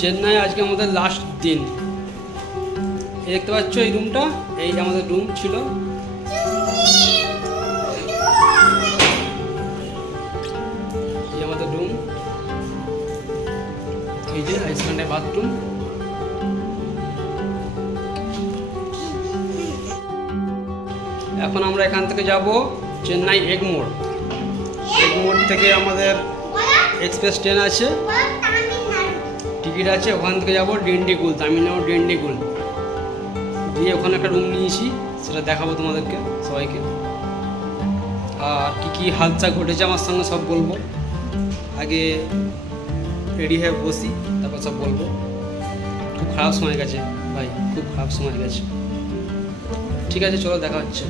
চেন্নাই আজকে আমাদের লাস্ট দিন। এই দেখতে পাচ্ছ এই রুমটা, এই আমাদের রুম ছিল। এই আমাদের রুম, এই যে আইসল্যান্ডের বাথরুম। এখন আমরা এখান থেকে যাব চেন্নাই এগমোর। এগমোর থেকে আমাদের এক্সপ্রেস ট্রেন আছে, টিকিট আছে। ওখান থেকে যাবো ডিন্ডিগুল, তামিলনাড়ু ডিন্ডিগুল। দিয়ে ওখানে একটা রুম নিয়েছি, সেটা দেখাবো তোমাদেরকে সবাইকে। আর কী কী হালচাল ঘটেছে আমার সঙ্গে সব বলবো। আগে রেডি হয়ে বসি, তারপর সব বলবো। খুব খারাপ সময় গেছে ভাই, খুব খারাপ সময় গেছে। ঠিক আছে, চলো দেখা হচ্ছে।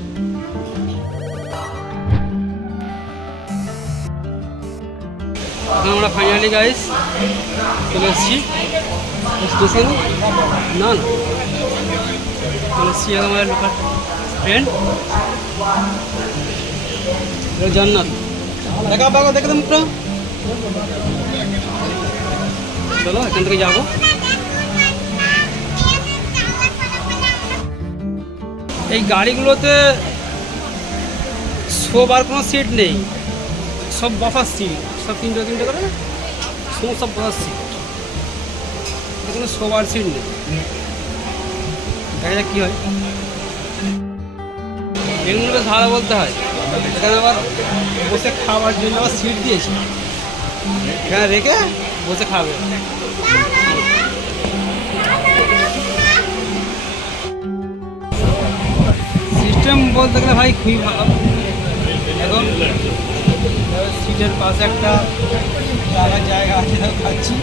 এখন আমরা ফাইনালি গাইস চলে এসেছি স্টেশন। না না চলে এসেছি আমাদের লোকাল ট্রেন জান্নাত। দেখা পাবো, দেখে তো মুখটা। চলো এখান থেকে যাবো। এই গাড়িগুলোতে শোবার কোনো সিট নেই, সব বসার সিট, সব তিনটে তিনটে করে সব বসার সিট, কোনো শোবার সিট নেই। দেখা যাক কী হয়। এগুলো বেশ ভালো বলতে হয়। এখানে আবার বসে খাওয়ার জন্য আবার সিট দিয়েছে, এখানে রেখে বসে খাবে। সিস্টেম বলতে গেলে ভাই খুবই ভালো। এখন সিটের পাশে একটা জায়গা আছে, খাচ্ছি।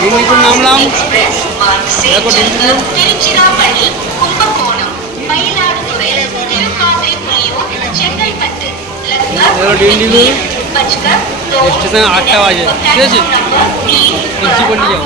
ডিন্ডিগুল নামলাম, দেখো ডিন্ডিগুল স্টেশনে 8টা বাজে। ঠিক আছে, যাও।